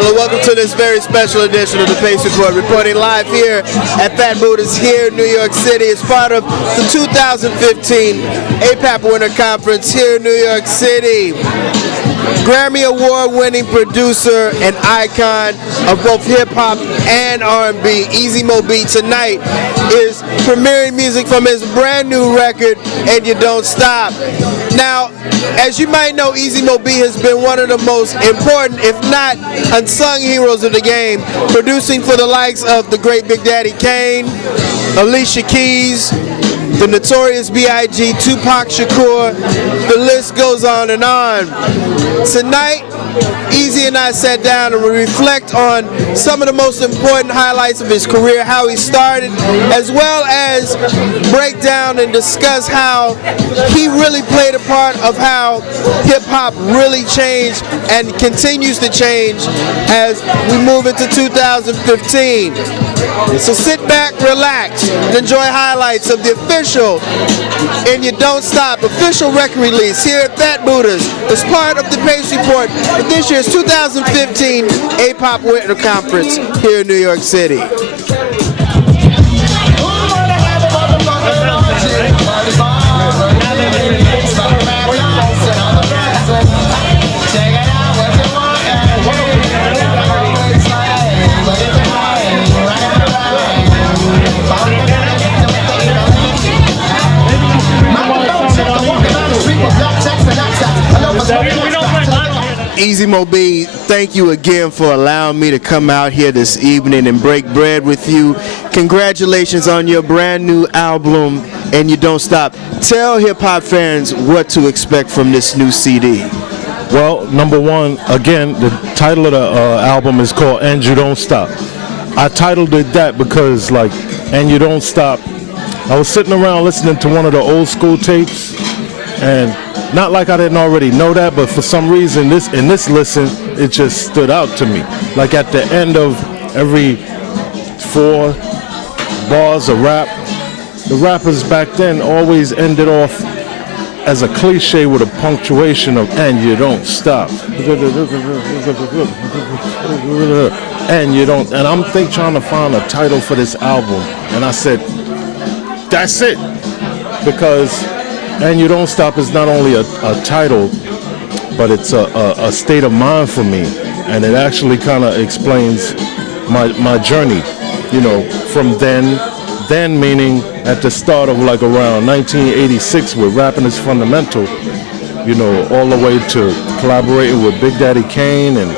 Hello, welcome to this very special edition of the Pace Report, reporting live here at Fat Buddha's here in New York City as part of the 2015 a.k.a. Winter Conference here in New York City. Grammy Award-winning producer and icon of both hip-hop and R&B, Easy Mo B tonight is premiering music from his brand new record, And You Don't Stop. Now, as you might know, Easy Mo B has been one of the most important, if not unsung heroes of the game, producing for the likes of the great Big Daddy Kane, Alicia Keys, the Notorious B.I.G., Tupac Shakur, the list goes on and on. Tonight, Easy and I sat down and we reflect on some of the most important highlights of his career, how he started, as well as break down and discuss how he really played a part of how hip-hop really changed and continues to change as we move into 2015. So sit back, relax, and enjoy highlights of the official And You Don't Stop official record release here at Fat Buddha's as part of the Pace Report for this year's 2015 A-Pop Winter Conference here in New York City. Easy Mo B, thank you again for allowing me to come out here this evening and break bread with you. Congratulations on your brand new album, And You Don't Stop. Tell hip-hop fans what to expect from this new CD. Well, number one, again, the title of the album is called And You Don't Stop. I titled it that because, like, And You Don't Stop, I was sitting around listening to one of the old school tapes, and not like I didn't already know that, but for some reason, in this listen, it just stood out to me. Like at the end of every 4 bars of rap, the rappers back then always ended off as a cliche with a punctuation of "and you don't stop." And you don't. And I'm trying to find a title for this album, and I said, "That's it," because And You Don't Stop is not only a title, but it's a state of mind for me, and it actually kind of explains my journey, you know, from then meaning at the start of like around 1986 with Rapping is Fundamental, you know, all the way to collaborating with Big Daddy Kane and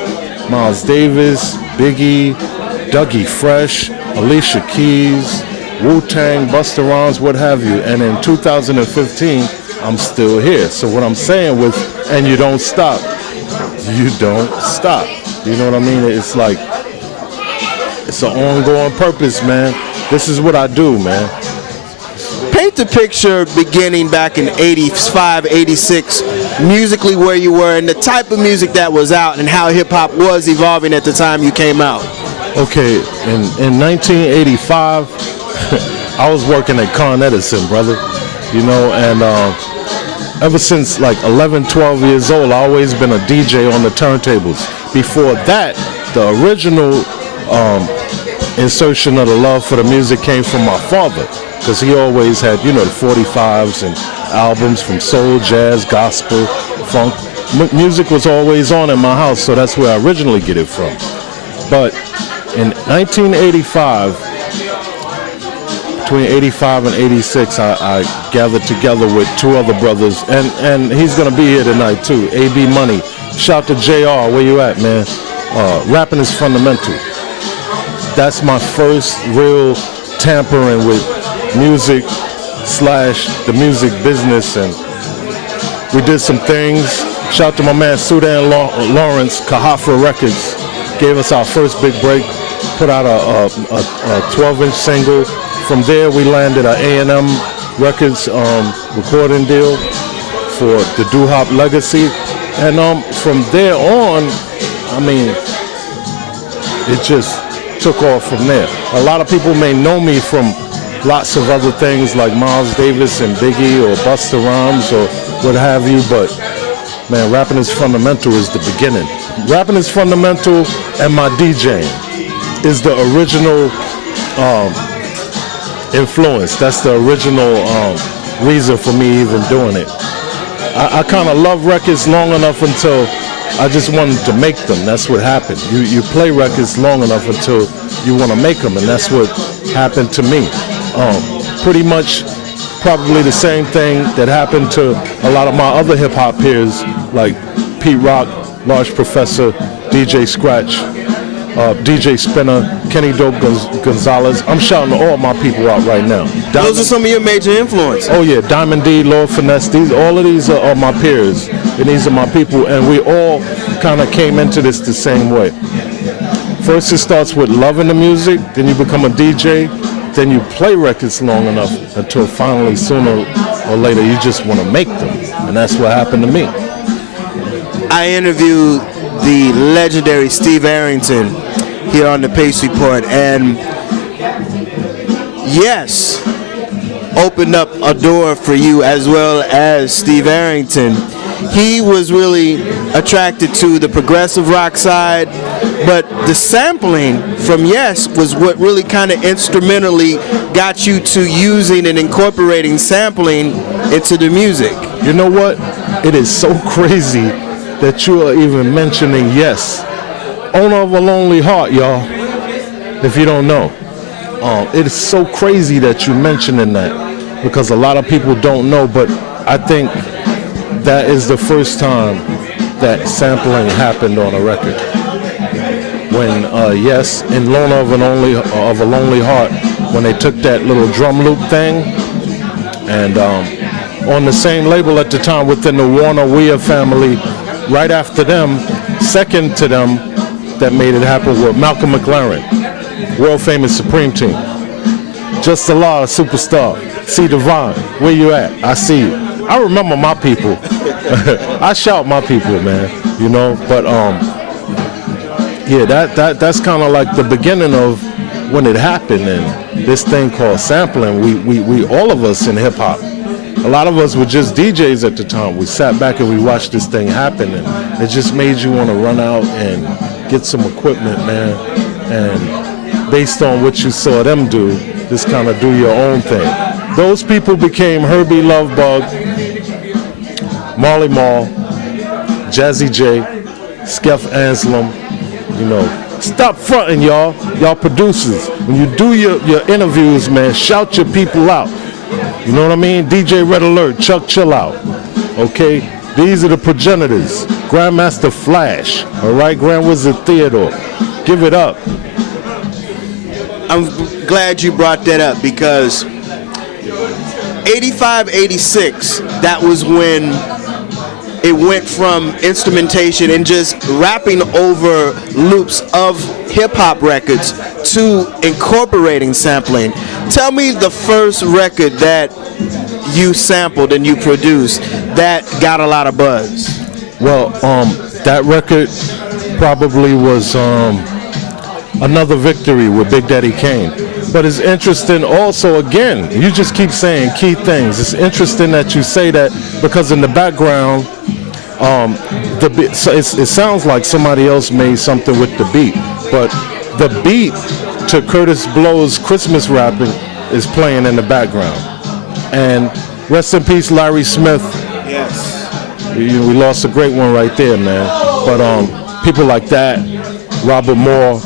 Miles Davis, Biggie, Dougie Fresh, Alicia Keys, Wu-Tang, Busta Rhymes, what have you. And in 2015, I'm still here. So what I'm saying with And You Don't Stop, you don't stop. You know what I mean? It's like, it's an ongoing purpose, man. This is what I do, man. Paint the picture beginning back in 85, 86, musically where you were and the type of music that was out and how hip-hop was evolving at the time you came out. Okay, in 1985, I was working at Con Edison, brother, you know, and ever since like 11, 12 years old, I always been a DJ on the turntables. Before that, the original insertion of the love for the music came from my father, because he always had, you know, the 45s and albums from soul, jazz, gospel, funk. Music was always on in my house, so that's where I originally get it from. But in 1985, between 85 and 86, I gathered together with 2 other brothers, and he's gonna be here tonight too, AB Money. Shout to JR, where you at, man? Rapping is Fundamental. That's my first real tampering with music / the music business, and we did some things. Shout to my man Sudan Lawrence, Kahafra Records, gave us our first big break, put out a 12-inch single. From there we landed a A&M Records recording deal for the Doo-Hop Legacy, and from there on, I mean, it just took off from there. A lot of people may know me from lots of other things like Miles Davis and Biggie or Busta Rhymes or what have you, but man, Rapping is Fundamental is the beginning. Rapping is fundamental, and my DJing is the original influence. That's the original reason for me even doing it. I kind of love records long enough until I just wanted to make them. That's what happened. You play records long enough until you want to make them, and that's what happened to me. Pretty much probably the same thing that happened to a lot of my other hip-hop peers, like Pete Rock, Large Professor, DJ Scratch, DJ Spinner, Kenny Dope Gonzalez. I'm shouting all my people out right now. Those are some of your major influences. Oh yeah, Diamond D, Lord Finesse. All of these are my peers, and these are my people, and we all kind of came into this the same way. First, it starts with loving the music, then you become a DJ, then you play records long enough until finally, sooner or later, you just want to make them, and that's what happened to me. I interviewed the legendary Steve Arrington here on the Pace Report, and yes, opened up a door for you as well as Steve Arrington. He was really attracted to the progressive rock side, but the sampling from Yes was what really kind of instrumentally got you to using and incorporating sampling into the music. You know what? It is so crazy that you are even mentioning Yes. Owner of a Lonely Heart, y'all, if you don't know. It is so crazy that you're mentioning that, because a lot of people don't know, but I think that is the first time that sampling happened on a record. When Yes, in Loner of a Lonely Heart, when they took that little drum loop thing, and on the same label at the time within the Warner Weir family, right after them, second to them, that made it happen with Malcolm McLaren, world famous Supreme Team. Just a lot of superstar. C Divine, where you at? I see you. I remember my people. I shout my people, man. You know, but yeah, that's kind of like the beginning of when it happened, and this thing called sampling. We all of us in hip hop. A lot of us were just DJs at the time. We sat back and we watched this thing happen, and it just made you want to run out and get some equipment, man. And based on what you saw them do, just kind of do your own thing. Those people became Herbie Lovebug, Marley Marl, Jazzy J, Skeff Anselm. You know, stop fronting, y'all. Y'all producers. When you do your interviews, man, shout your people out. You know what I mean? DJ Red Alert, Chuck Chill Out. Okay? These are the progenitors. Grandmaster Flash. All right? Grand Wizard Theodore. Give it up. I'm glad you brought that up, because 85, 86, that was when it went from instrumentation and just rapping over loops of hip-hop records to incorporating sampling. Tell me the first record that you sampled and you produced that got a lot of buzz. Well, that record probably was Another Victory with Big Daddy Kane. But it's interesting also, again, you just keep saying key things. It's interesting that you say that, because in the background, it sounds like somebody else made something with the beat, but the beat to Curtis Blow's Christmas rapping is playing in the background. And rest in peace, Larry Smith. Yes. We lost a great one right there, man. But people like that, Robert Moore,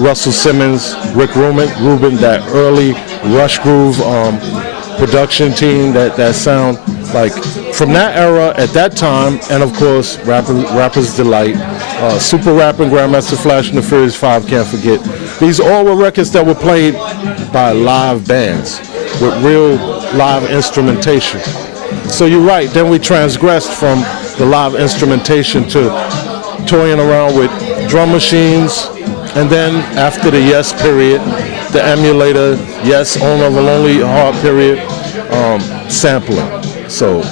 Russell Simmons, Rick Rubin, that early Rush Groove production team, that sound, like from that era at that time, and of course Rapper's Delight, Super Rapping, Grandmaster Flash and the Furious 5, can't forget. These all were records that were played by live bands with real live instrumentation. So you're right, then we transgressed from the live instrumentation to toying around with drum machines, and then after the Yes period, the emulator, Yes, Owner of a Lonely Heart period, sampling. So,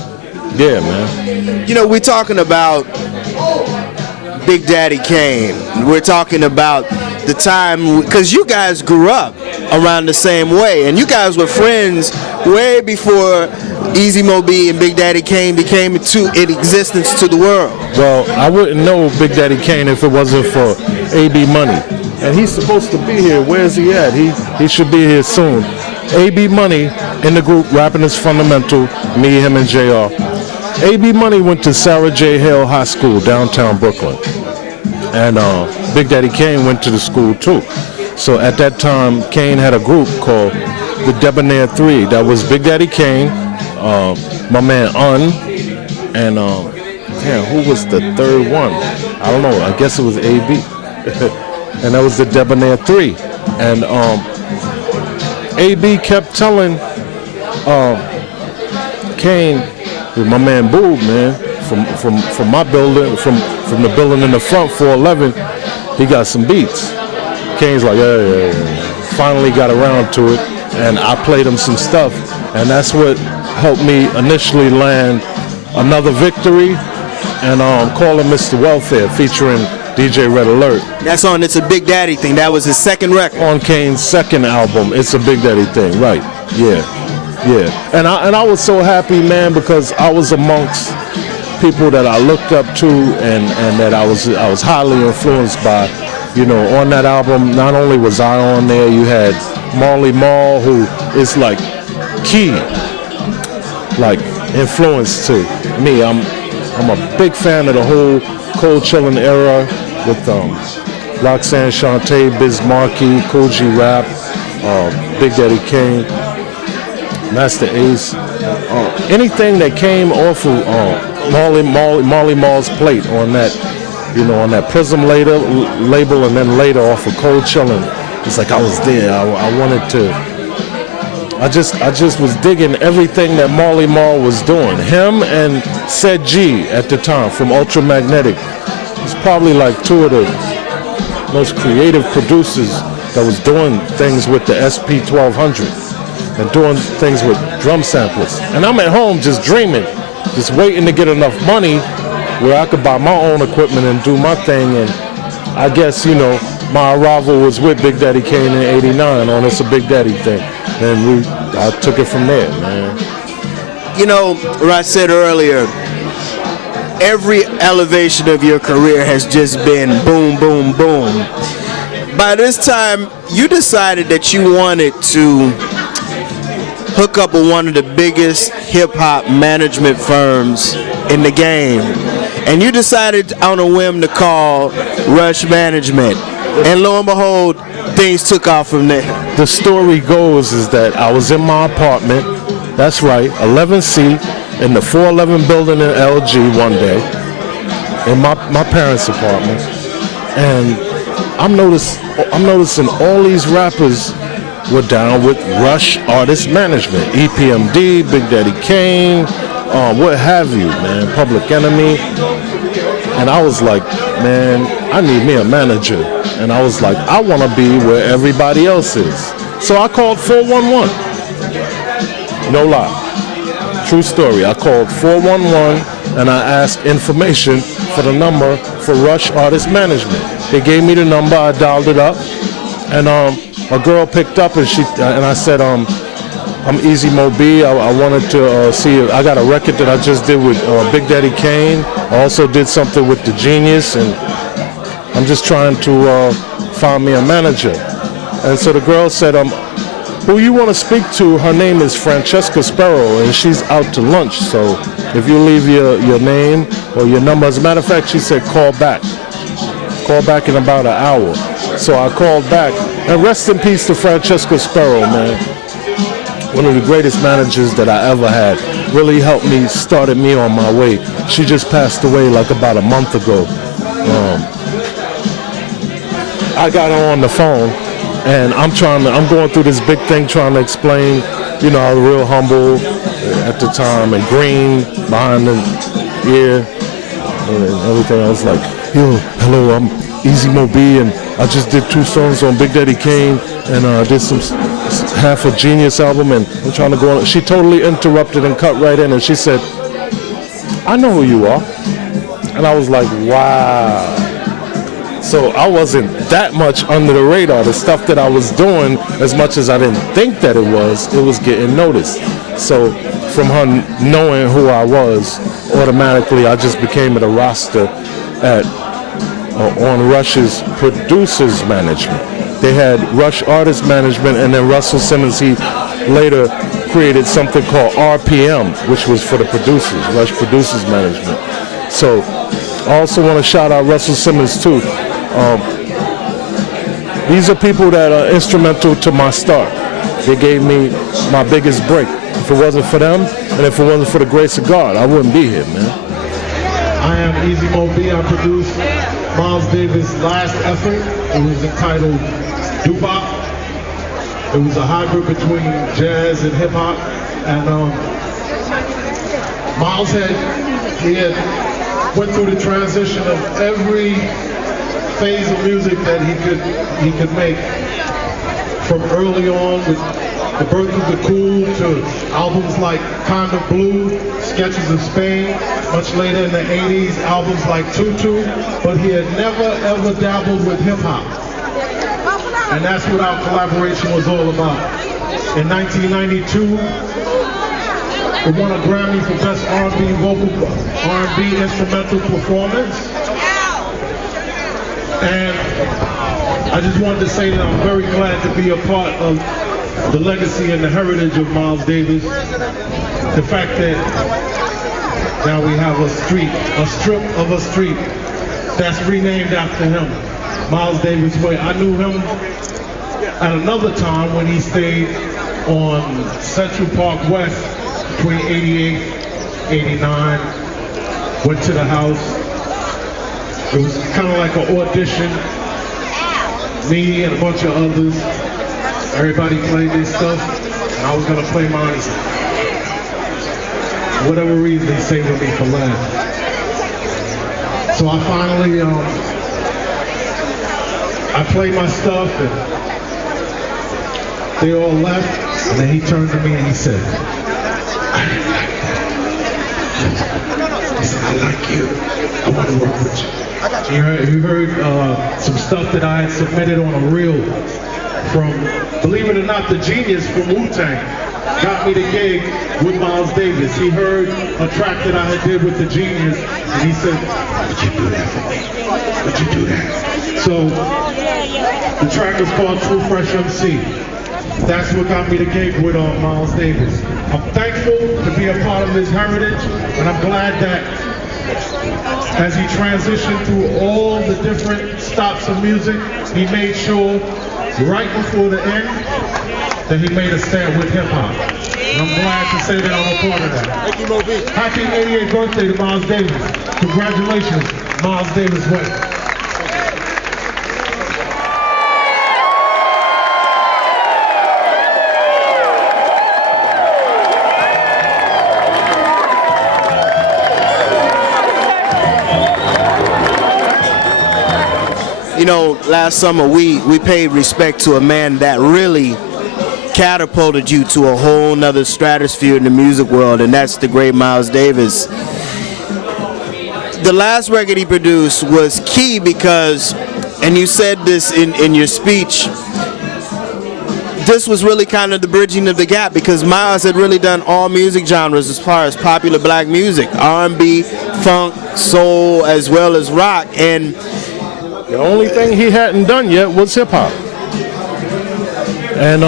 yeah, man. You know, we're talking about Big Daddy Kane. We're talking about the time, because you guys grew up around the same way, and you guys were friends way before Easy Mo B and Big Daddy Kane became in existence to the world? Well, I wouldn't know Big Daddy Kane if it wasn't for AB Money. And he's supposed to be here. Where's he at? He should be here soon. AB Money in the group Rapping is Fundamental, me, him, and JR. AB Money went to Sarah J. Hale High School, downtown Brooklyn. And Big Daddy Kane went to the school too. So at that time, Kane had a group called the Debonair Three. That was Big Daddy Kane, my man Un, and who was the third one? I don't know. I guess it was AB. And that was the Debonair Three. And AB kept telling Kane, my man Boob, man, from my building, from the building in the front, 411, he got some beats. Kane's like, yeah. Finally got around to it, and I played him some stuff, and that's what helped me initially land Another Victory and Call Him Mr. Welfare featuring DJ Red Alert. That's on It's a Big Daddy Thing. That was his second record. On Kane's second album, It's a Big Daddy Thing, right, yeah. And I was so happy, man, because I was amongst people that I looked up to and that I was highly influenced by. You know, on that album, not only was I on there, you had Marley Marl, who is like key, like influence to me. I'm a big fan of the whole Cold Chillin' era with Roxanne Shante, Biz Markie, Kool G Rap, Big Daddy Kane, Master Ace. Anything that came off of Marley Marl's plate on that. You know, on that Prism label, and then later off of Cold Chillin', it's like I was there. I wanted to. I just was digging everything that Marley Marl was doing. Him and Said G at the time from Ultramagnetic. It's probably like two of the most creative producers that was doing things with the SP1200 and doing things with drum samplers. And I'm at home just dreaming, just waiting to get enough money where I could buy my own equipment and do my thing. And I guess, you know, my arrival was with Big Daddy Kane in '89 on It's a Big Daddy Thing. And I took it from there, man. You know, what I said earlier, every elevation of your career has just been boom, boom, boom. By this time, you decided that you wanted to hook up with one of the biggest hip-hop management firms in the game. And you decided on a whim to call Rush Management. And lo and behold, things took off from there. The story goes is that I was in my apartment, that's right, 11C, in the 411 building in LG one day, in my parents' apartment. And I'm noticing all these rappers were down with Rush Artist Management, EPMD, Big Daddy Kane, what have you, man, Public Enemy. And I was like, man, I need me a manager. And I was like, I want to be where everybody else is. So I called 411. No lie. True story. I called 411 and I asked information for the number for Rush Artist Management. They gave me the number, I dialed it up, and a girl picked up and I said, I'm Easy Mo B. I wanted to see I got a record that I just did with Big Daddy Kane. I also did something with The Genius, and I'm just trying to find me a manager. And so the girl said, who you want to speak to, her name is Francesca Sparrow, and she's out to lunch. So if you leave your name or your number, as a matter of fact, she said, call back. Call back in about an hour. So I called back, and rest in peace to Francesca Sparrow, man. One of the greatest managers that I ever had. Really helped me, started me on my way. She just passed away like about a month ago. I got her on the phone, and I'm going through this big thing trying to explain, you know, I was real humble at the time and green behind the ear and everything. I was like, yo, hello, I'm Easy Mo B, and I just did 2 songs on Big Daddy Kane, and I did some half a Genius album, and I'm trying to go on. She totally interrupted and cut right in, and she said, I know who you are. And I was like, wow. So I wasn't that much under the radar. The stuff that I was doing, as much as I didn't think that it was getting noticed. So from her knowing who I was, automatically I just became at a roster at on Rush's producers management. They had Rush artist management, and then Russell Simmons, he later created something called RPM, which was for the producers, Rush producers management. So I also want to shout out Russell Simmons too. These are people that are instrumental to my start. They gave me my biggest break. If it wasn't for them, and if it wasn't for the grace of God, I wouldn't be here, man. I am Easy Mo B. I produced Miles Davis' last effort. It was entitled Doo-Bop. It was a hybrid between jazz and hip hop. And Miles went through the transition of every phase of music that he could make. From early on with The Birth of the Cool to albums like Kind of Blue, Sketches of Spain, much later in the 80s, albums like Tutu, but he had never ever dabbled with hip hop. And that's what our collaboration was all about. In 1992, we won a Grammy for Best R&B Instrumental Performance. And I just wanted to say that I'm very glad to be a part of the legacy and the heritage of Miles Davis. The fact that now we have a strip of a street that's renamed after him, Miles Davis Way. I knew him at another time when he stayed on Central Park West between 88, 89, went to the house. It was kind of like an audition. Me and a bunch of others, everybody played their stuff, and I was gonna play mine. For whatever reason, they saved me for last. So I finally, I played my stuff, and they all left, and then he turned to me and he said, I didn't like that. He said, I like you. I want to work with you. You heard some stuff that I had submitted on a reel from, believe it or not, the Genius from Wu-Tang got me the gig with Miles Davis. He heard a track that I had did with the Genius, and he said, would you do that for me? Would you do that? So the track is called True Fresh MC. That's what got me the gig with Miles Davis. I'm thankful to be a part of his heritage, and I'm glad that as he transitioned through all the different stops of music, he made sure right before the end that he made a stand with hip hop. And I'm glad to say that I'm a part of that. Thank you, Moby. Happy 88th birthday to Miles Davis. Congratulations, Miles Davis Way. You know, last summer we paid respect to a man that really catapulted you to a whole nother stratosphere in the music world, and that's the great Miles Davis. The last record he produced was key because, and you said this in your speech, this was really kind of the bridging of the gap because Miles had really done all music genres as far as popular black music, R&B, funk, soul, as well as rock, and the only thing he hadn't done yet was hip-hop. And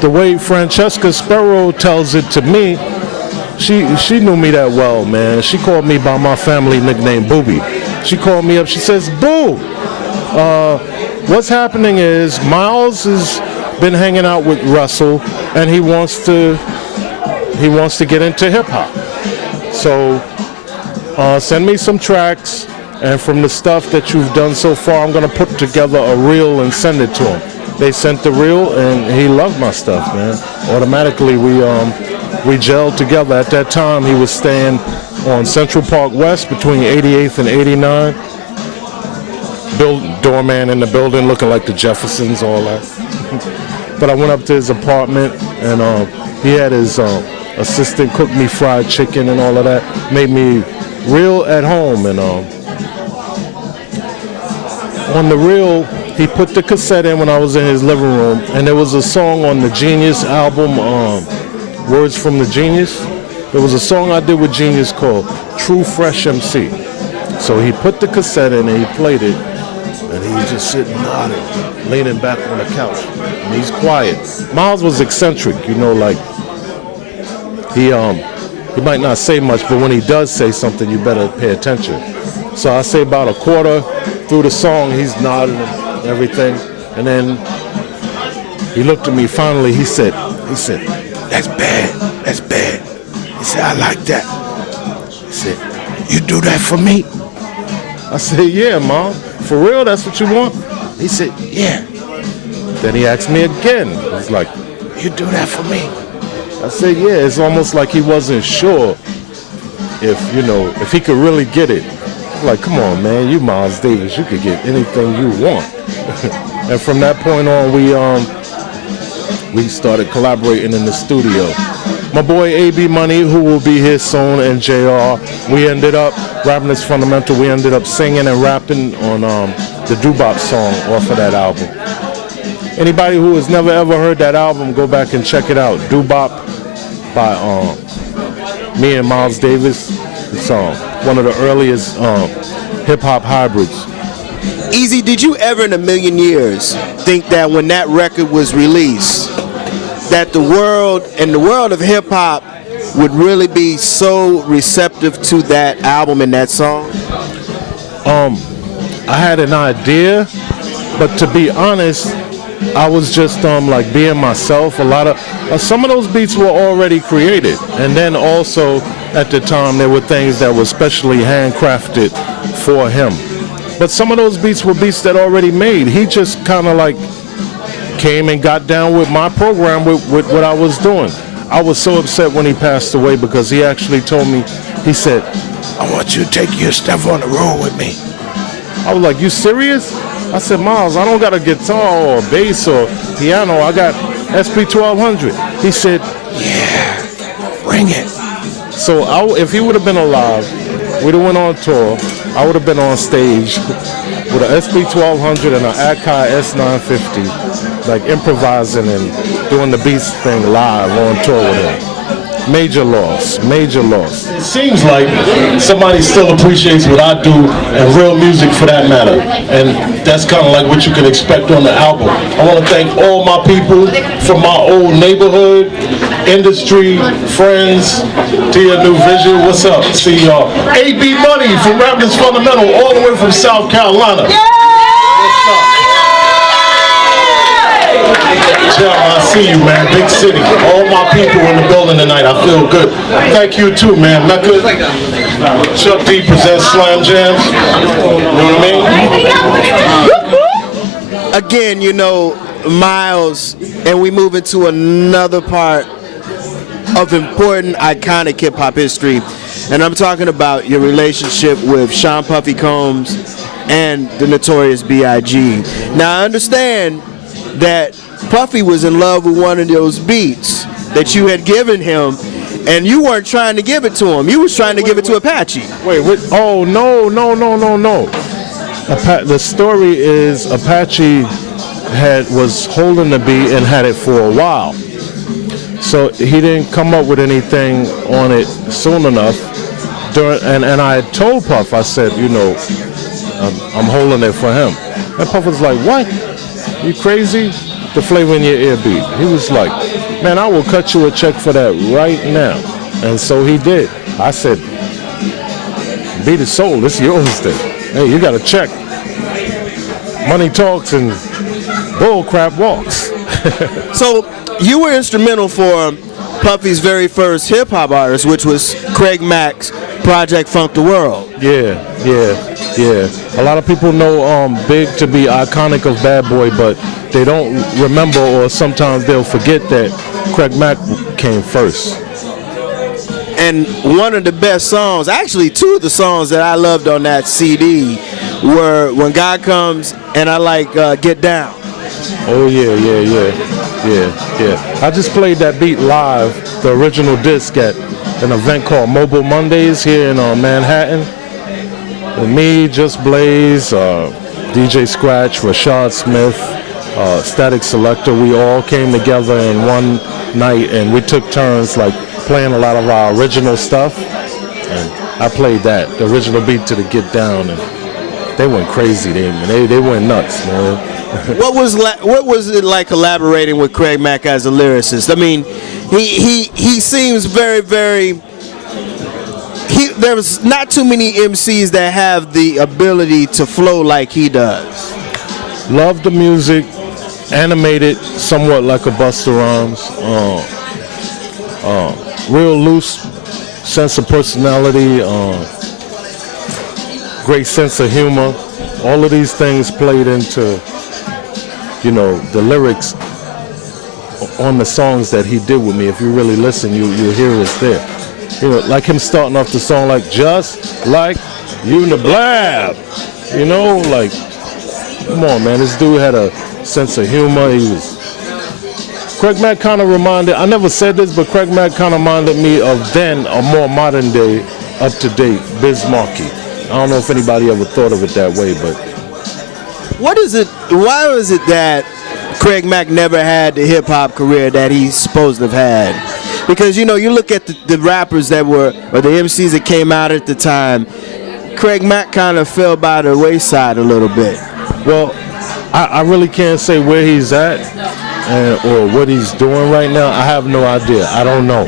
the way Francesca Sparrow tells it to me, she knew me that well, man. She called me by my family nickname, Booby. She called me up, she says, Boo, what's happening is Miles has been hanging out with Russell, and he wants to get into hip-hop. So send me some tracks. And from the stuff that you've done so far, I'm going to put together a reel and send it to him. They sent the reel, and he loved my stuff, man. Automatically, we gelled together. At that time, he was staying on Central Park West between 88th and 89. Doorman in the building, looking like the Jeffersons, all that. But I went up to his apartment, and he had his assistant cook me fried chicken and all of that. Made me real at home, and on the reel, he put the cassette in when I was in his living room, and there was a song on the Genius album, Words from the Genius, There was a song I did with Genius called True Fresh MC. So he put the cassette in and he played it, and he's just sitting nodding, leaning back on the couch, and he's quiet. Miles was eccentric, you know, like he might not say much, but when he does say something, you better pay attention. So I say about a quarter through the song, he's nodding and everything, and then he looked at me. Finally, he said, "That's bad. That's bad." He said, "I like that." He said, "You do that for me?" I said, "Yeah, Mom. For real, that's what you want?" He said, "Yeah." Then he asked me again. He was like, "You do that for me?" I said, "Yeah." It's almost like he wasn't sure if he could really get it. Like, come on, man, you Miles Davis, you could get anything you want. And from that point on, we started collaborating in the studio. My boy A.B. Money, who will be here soon, and JR, we ended up, Rapping is Fundamental, we ended up singing and rapping on the Doo-Bop song off of that album. Anybody who has never ever heard that album, go back and check it out. Doo-Bop by me and Miles Davis. It's one of the earliest hip-hop hybrids. Easy, did you ever in a million years think that when that record was released, that the world of hip-hop would really be so receptive to that album and that song? I had an idea, but to be honest, I was just like being myself. A lot of some of those beats were already created, and then also at the time there were things that were specially handcrafted for him. But some of those beats were beats that already made. He just kind of like came and got down with my program with what I was doing. I was so upset when he passed away because he actually told me, he said, "I want you to take your stuff on the road with me." I was like, "You serious?" I said, "Miles, I don't got a guitar or a bass or piano. I got SP 1200. He said, "Yeah, bring it." So if he would have been alive, we'd have went on tour. I would have been on stage with an SP 1200 and an a.k.a. S950, like improvising and doing the beats thing live on tour with him. Major loss, major loss. It seems like somebody still appreciates what I do, and real music for that matter. And that's kind of like what you can expect on the album. I want to thank all my people from my old neighborhood, industry, friends, to your new vision. What's up? See y'all. A.B. Money from Rapping is Fundamental, all the way from South Carolina. What's up? I see you, man. Big city. All my people in the building tonight. I feel good. Thank you too, man. Mecca. Chuck D presents Slam Jams. You know what I mean? Again, Miles, and we move into another part of important, iconic hip-hop history. And I'm talking about your relationship with Sean Puffy Combs and the Notorious B.I.G. Now, I understand that Puffy was in love with one of those beats that you had given him, and you weren't trying to give it to him. You was trying to give it to Apache. Wait. Oh, no. The story is Apache was holding the beat and had it for a while. So he didn't come up with anything on it soon enough. And I had told Puff, I said, I'm holding it for him. And Puff was like, "What? You crazy? The flavor in your ear beat." He was like, "Man, I will cut you a check for that right now." And so he did. I said, "Beat is sold. It's yours then. Hey, you got a check. Money talks and bull crap walks." So you were instrumental for Puffy's very first hip-hop artist, which was Craig Mack's Project Funk the World. Yeah. A lot of people know Big to be iconic of Bad Boy, but they don't remember, or sometimes they'll forget that Craig Mack came first. And one of the best songs, actually two of the songs that I loved on that CD were When God Comes and I Like Get Down. Oh yeah. I just played that beat live, the original disc, at an event called Mobile Mondays here in Manhattan. With me, Just Blaze, DJ Scratch, Rashad Smith, Static Selector, we all came together in one night and we took turns like playing a lot of our original stuff, and I played that, the original beat to the Get Down, and they went crazy. They went nuts, man. What was it like collaborating with Craig Mack as a lyricist? I mean, he seems very, very. There's not too many MCs that have the ability to flow like he does. Love the music, animated somewhat like a Busta Rhymes. Real loose sense of personality, great sense of humor. All of these things played into, the lyrics on the songs that he did with me. If you really listen, you'll hear it's there. Like him starting off the song like, just like you in the blab. Like, come on, man. This dude had a sense of humor. Craig Mack kind of reminded, I never said this, but Craig Mack kind of reminded me of then a more modern day, up-to-date Biz Markie. I don't know if anybody ever thought of it that way, but. Why is it that Craig Mack never had the hip-hop career that he's supposed to have had? Because, you look at the rappers that were, or the MCs that came out at the time, Craig Mack kind of fell by the wayside a little bit. Well, I really can't say where he's at or what he's doing right now. I have no idea. I don't know.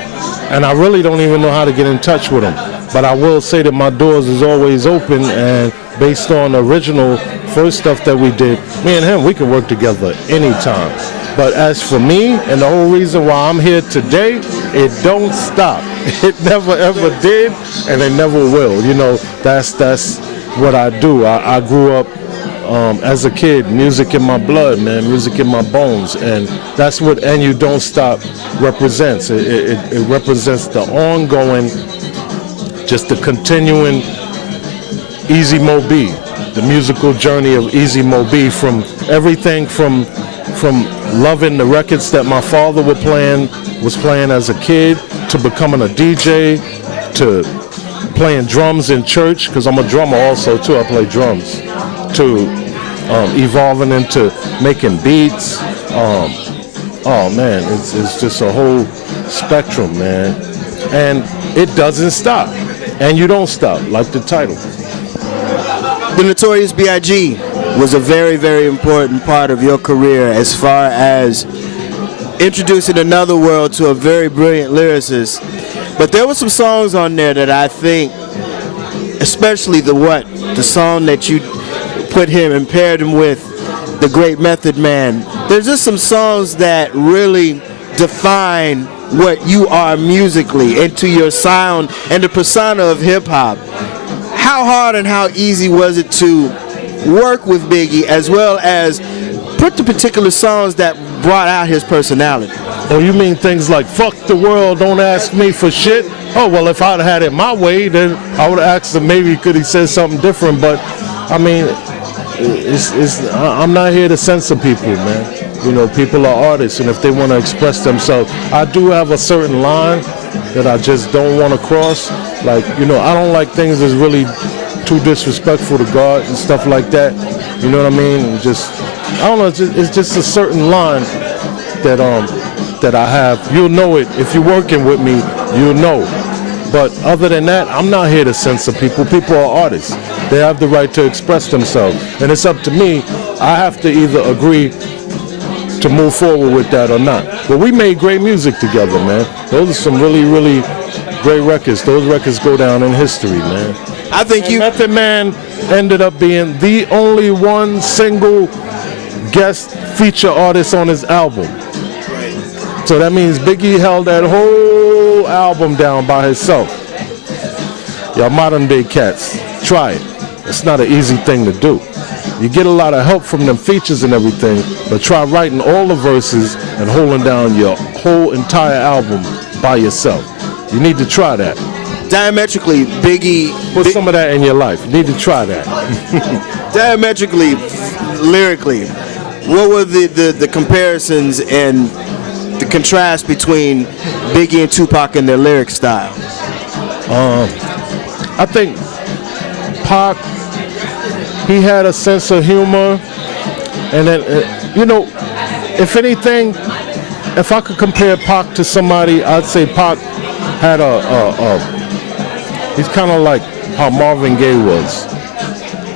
And I really don't even know how to get in touch with him. But I will say that my doors is always open, and based on the original first stuff that we did, me and him, we can work together anytime. But as for me, and the whole reason why I'm here today, it don't stop. It never ever did, and it never will. That's what I do. I grew up as a kid, music in my blood, man, music in my bones, and that's what And You Don't Stop represents. It represents the ongoing, just the continuing Easy Mo B, the musical journey of Easy Mo B, from everything from loving the records that my father was playing as a kid, to becoming a DJ, to playing drums in church, because I'm a drummer also too, I play drums, to evolving into making beats. Oh man, it's just a whole spectrum, man. And it doesn't stop. And you don't stop, like the title. The Notorious B.I.G. was a very, very important part of your career as far as introducing another world to a very brilliant lyricist. But there were some songs on there that I think, especially the song that you put him and paired him with, the great Method Man. There's just some songs that really define what you are musically, and to your sound and the persona of hip-hop. How hard and how easy was it to work with Biggie, as well as put the particular songs that brought out his personality? Oh, you mean things like "Fuck the world, don't ask me for shit"? Oh, well, if I'd had it my way, then I would have asked him maybe could he say something different. But I mean, I'm not here to censor people, man. People are artists, and if they want to express themselves, I do have a certain line that I just don't want to cross. Like, I don't like things that's really too disrespectful to God and stuff like that. You know what I mean? And I don't know. It's just a certain line that I have. You'll know it if you're working with me. You'll know. But other than that, I'm not here to censor people. People are artists. They have the right to express themselves, and it's up to me. I have to either agree to move forward with that or not. But we made great music together, man. Those are some really, really great records. Those records go down in history, man. I think Method Man ended up being the only one single guest feature artist on his album. So that means Biggie held that whole album down by himself. Y'all modern day cats, try it. It's not an easy thing to do. You get a lot of help from them features and everything, but try writing all the verses and holding down your whole entire album by yourself. You need to try that. Diametrically, Biggie... Put some of that in your life. You need to try that. Diametrically, lyrically, what were the comparisons and the contrast between Biggie and Tupac in their lyric style? I think Pac, he had a sense of humor, and then, if anything, if I could compare Pac to somebody, I'd say Pac had he's kind of like how Marvin Gaye was,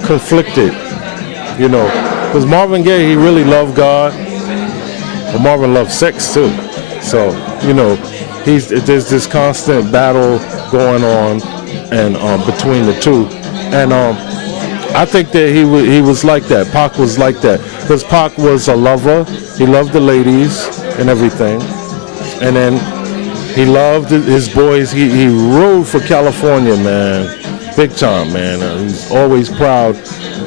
conflicted, you know, because Marvin Gaye, he really loved God, but Marvin loved sex too. So, you know, there's this constant battle going on and between the two. And I think that he was like that. Pac was like that. Because Pac was a lover. He loved the ladies and everything. And then he loved his boys. He rode for California, man. Big time, man. He's always proud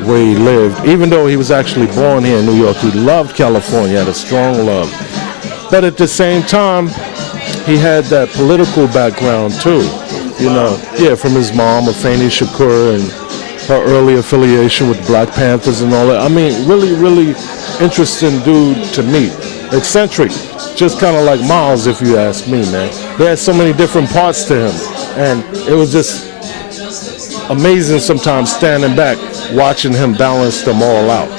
where he lived. Even though he was actually born here in New York, he loved California, had a strong love. But at the same time, he had that political background too. You know, yeah, from his mom, Afeni Shakur, and her early affiliation with Black Panthers and all that. I mean, really, really interesting dude to meet. Eccentric, just kind of like Miles, if you ask me, man. There had so many different parts to him, and it was just amazing sometimes standing back, watching him balance them all out.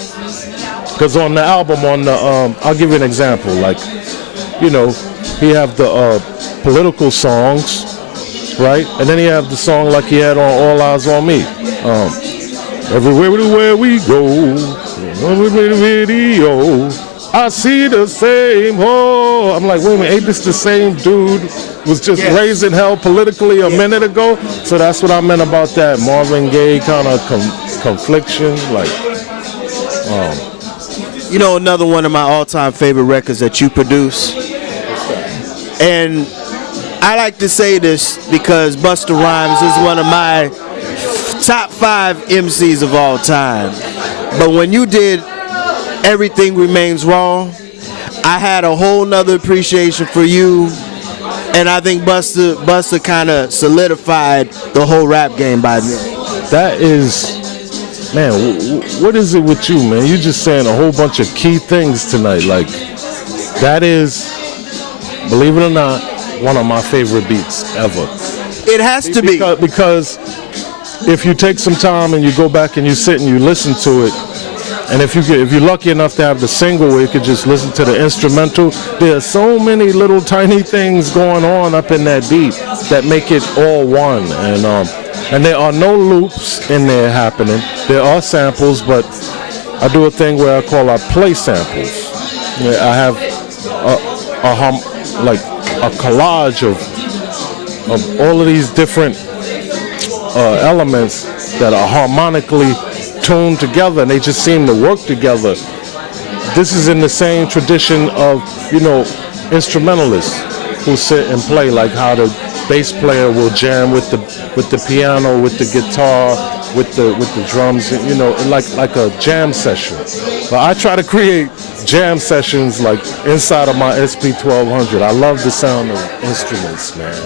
Because on the album, I'll give you an example. Like, you know, he have the political songs, right? And then he have the song like he had on All Eyes on Me. Everywhere we go, every video, I see the same. Oh, I'm like, wait a minute, ain't this the same dude was just raising hell politically a minute ago? So that's what I meant about that Marvin Gaye kind of confliction, like. You know, another one of my all-time favorite records that you produce, and I like to say this because Busta Rhymes is one of my top 5 MCs of all time. But when you did Everything Remains Raw, I had a whole nother appreciation for you, and I think Busta kind of solidified the whole rap game by then. That is, man, what is it with you, man? You just saying a whole bunch of key things tonight. Like, that is, believe it or not, one of my favorite beats ever. It has to be. Because if you take some time and you go back and you sit and you listen to it, and if you're lucky enough to have the single where you could just listen to the instrumental, there are so many little tiny things going on up in that beat that make it all one. And there are no loops in there happening. There are samples, but I do a thing where I call I play samples. I have a collage of all of these different elements that are harmonically tuned together, and they just seem to work together. This is in the same tradition of, you know, instrumentalists who sit and play, like how the bass player will jam with the piano, with the guitar, with the drums, you know, like a jam session. But I try to create jam sessions like inside of my SP1200. I love the sound of instruments, man.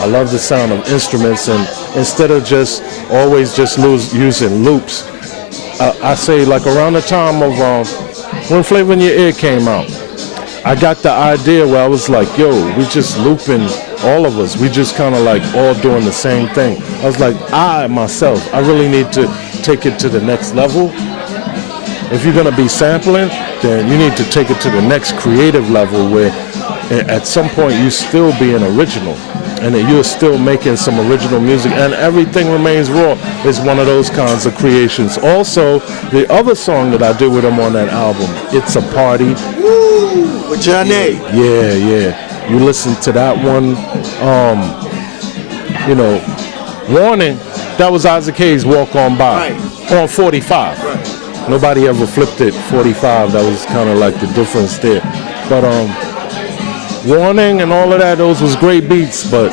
I love the sound of instruments, and instead of just always just using loops, I say like around the time of when Flavor in Your Ear came out, I got the idea where I was like, yo, we just looping, all of us, we just kind of like all doing the same thing. I was like, I really need to take it to the next level. If you're gonna be sampling, then you need to take it to the next creative level where at some point you still be an original, and that you're still making some original music, and Everything Remains Raw is one of those kinds of creations. Also, the other song that I did with him on that album, It's a Party. Woo! With Johnny. Yeah. You listen to that one, you know, Warning, that was Isaac Hayes' Walk On By, on 45. Right. Nobody ever flipped it 45, that was kind of like the difference there. But Warning and all of that, those was great beats, but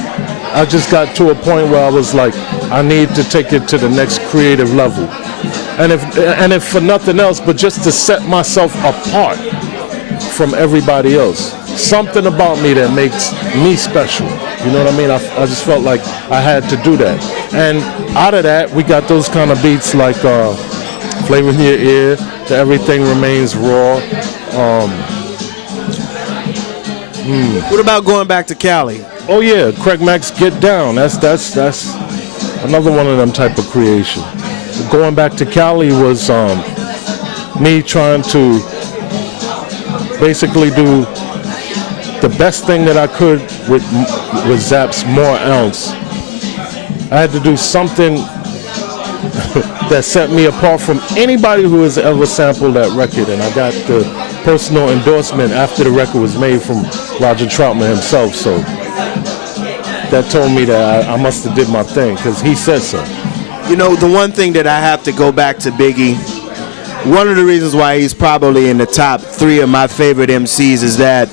I just got to a point where I was like, I need to take it to the next creative level. And if for nothing else, but just to set myself apart from everybody else. Something about me that makes me special. You know what I mean? I just felt like I had to do that. And out of that, we got those kind of beats like Flavor in Your Ear, the Everything Remains Raw. What about going back to Cali? Oh yeah, Craig Mack's Get Down. That's another one of them type of creation. Going back to Cali was me trying to basically do the best thing that I could with Zapp's More Ounce. I had to do something that set me apart from anybody who has ever sampled that record, and I got the personal endorsement after the record was made from Roger Troutman himself, so that told me that I must have did my thing, because he said so. You know, the one thing that I have to go back to Biggie, one of the reasons why he's probably in the top 3 of my favorite MCs is that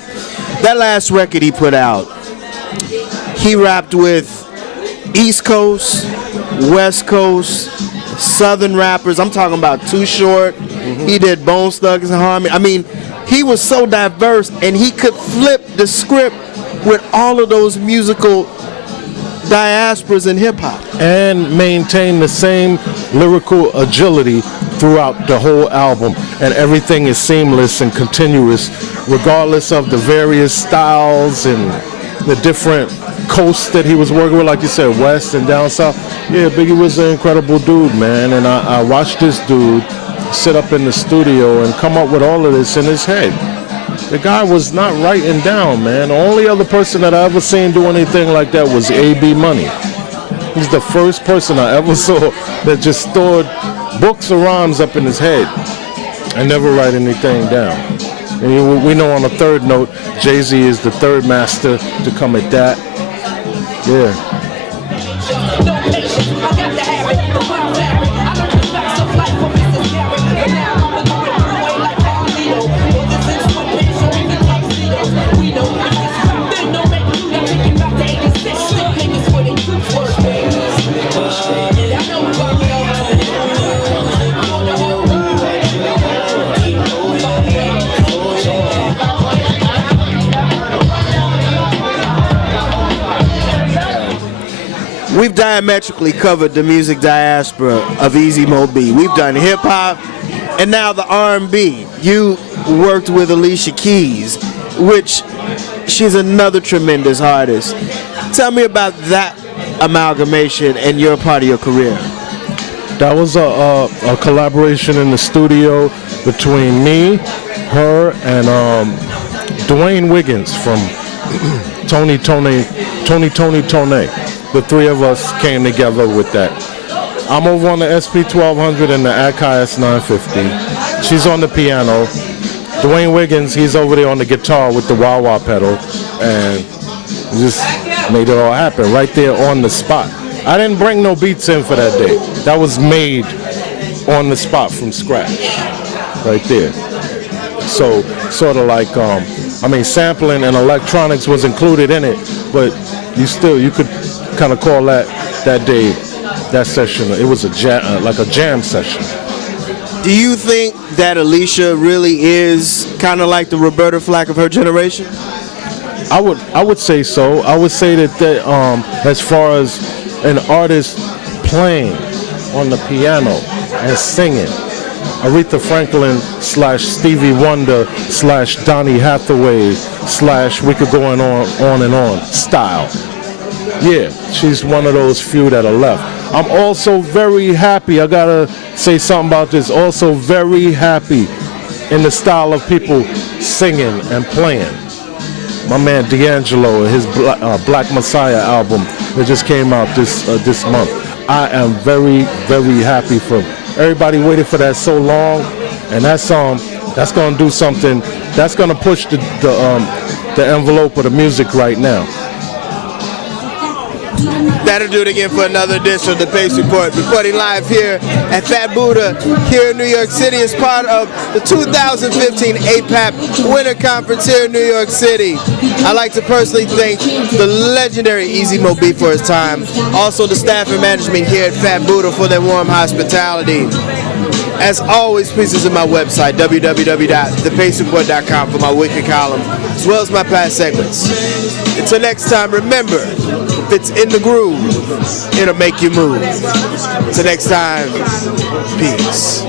last record he put out, he rapped with East Coast, West Coast, Southern rappers. I'm talking about Too Short. He did Bone Thugs and Harmony. I mean, he was so diverse, and he could flip the script with all of those musical diasporas in hip-hop. And maintain the same lyrical agility throughout the whole album. And everything is seamless and continuous, regardless of the various styles and the different coasts that he was working with, like you said, West and down South. Yeah, Biggie was an incredible dude, man. And I watched this dude sit up in the studio and come up with all of this in his head. The guy was not writing down, man. The only other person that I ever seen do anything like that was A.B. Money. He's the first person I ever saw that just stored books of rhymes up in his head and never write anything down. And we know on the third note, Jay-Z is the third master to come at that. Yeah. We've diametrically covered the music diaspora of Easy Mo B. We've done hip hop and now the R&B. You worked with Alicia Keys, which she's another tremendous artist. Tell me about that amalgamation and your part of your career. That was a collaboration in the studio between me, her, and Dwayne Wiggins from Tony. The three of us came together with that. I'm over on the SP1200 and the a.k.a. S950. She's on the piano. Dwayne Wiggins, he's over there on the guitar with the wah-wah pedal, and we just made it all happen right there on the spot. I didn't bring no beats in for that day. That was made on the spot from scratch, right there. So sort of like, sampling and electronics was included in it, but you could kind of call that day, that session, it was a jam, like a jam session. Do you think that Alicia really is kind of like the Roberta Flack of her generation? I would say so. I would say that as far as an artist playing on the piano and singing, Aretha Franklin / Stevie Wonder / Donny Hathaway / we could go on and on style. Yeah, she's one of those few that are left. I'm also very happy, I gotta say something about this, also very happy in the style of people singing and playing. My man D'Angelo and his Black Messiah album that just came out this month. I am very, very happy for him. Everybody waited for that so long, and that song, that's gonna do something, that's gonna push the envelope of the music right now. That'll do it again for another edition of the Pace Report. Reporting live here at Fat Buddha here in New York City as part of the 2015 APAP Winter Conference here in New York City. I'd like to personally thank the legendary Easy Mo B for his time. Also the staff and management here at Fat Buddha for their warm hospitality. As always, please visit my website, www.thepacereport.com for my weekly column, as well as my past segments. Until next time, remember, if it's in the groove, it'll make you move. Until next time, peace.